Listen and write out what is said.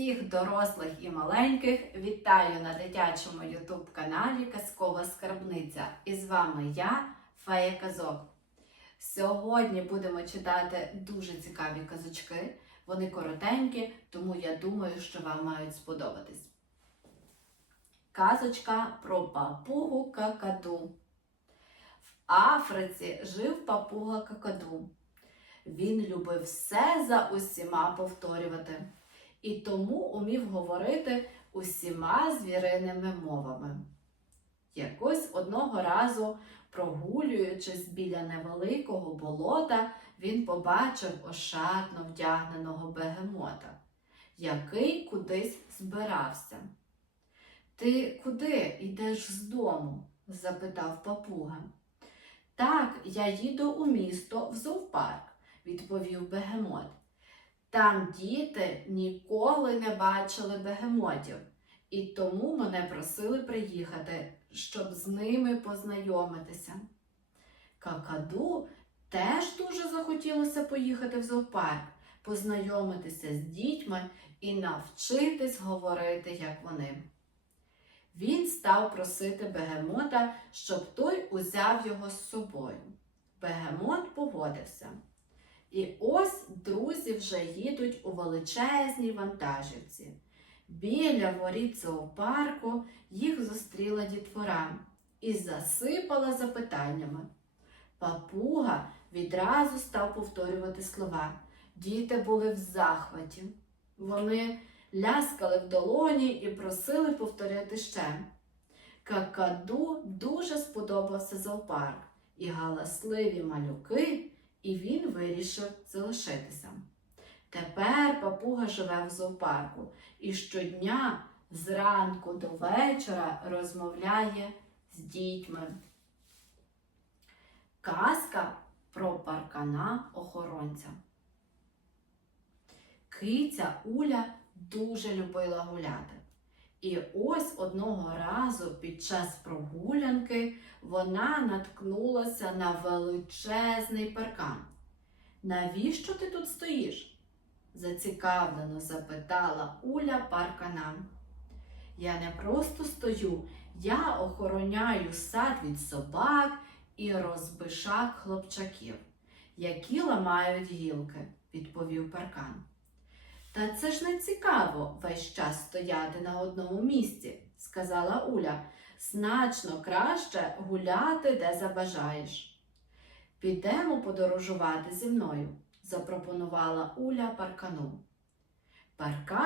Всіх дорослих і маленьких вітаю на дитячому ютуб каналі Казкова Скарбниця. І з вами я, Фея Казок. Сьогодні будемо читати дуже цікаві казочки. Вони коротенькі, тому я думаю, що вам мають сподобатись. Казочка про папугу Какаду. В Африці жив папуга Какаду. Він любив все за усіма повторювати і тому умів говорити усіма звіриними мовами. Якось одного разу, прогулюючись біля невеликого болота, він побачив ошатно вдягненого бегемота, який кудись збирався. Ти куди йдеш з дому? запитав папуга. Так, я їду у місто в зоопарк, відповів бегемот. Там діти ніколи не бачили бегемотів, і тому мене просили приїхати, щоб з ними познайомитися. Какаду теж дуже захотілося поїхати в зоопарк, познайомитися з дітьми і навчитись говорити, як вони. Він став просити бегемота, щоб той узяв його з собою. Бегемот погодився. І ось друзі вже їдуть у величезній вантажівці. Біля воріт зоопарку їх зустріла дітвора і засипала запитаннями. Папуга відразу став повторювати слова. Діти були в захваті. Вони ляскали в долоні і просили повторити ще. Какаду дуже сподобався зоопарк і галасливі малюки і він вирішив залишитися. Тепер папуга живе в зоопарку і щодня зранку до вечора розмовляє з дітьми. Казка про паркана охоронця. Киця Уля дуже любила гуляти. І ось одного разу під час прогулянки вона наткнулася на величезний паркан. Навіщо ти тут стоїш? зацікавлено запитала Уля паркана. Я не просто стою, я охороняю сад від собак і розбишак хлопчаків, які ламають гілки, відповів паркан. Та це ж не цікаво весь час стояти на одному місці, сказала Уля. Значно краще гуляти, де забажаєш. Підемо подорожувати зі мною, запропонувала Уля паркану. Паркан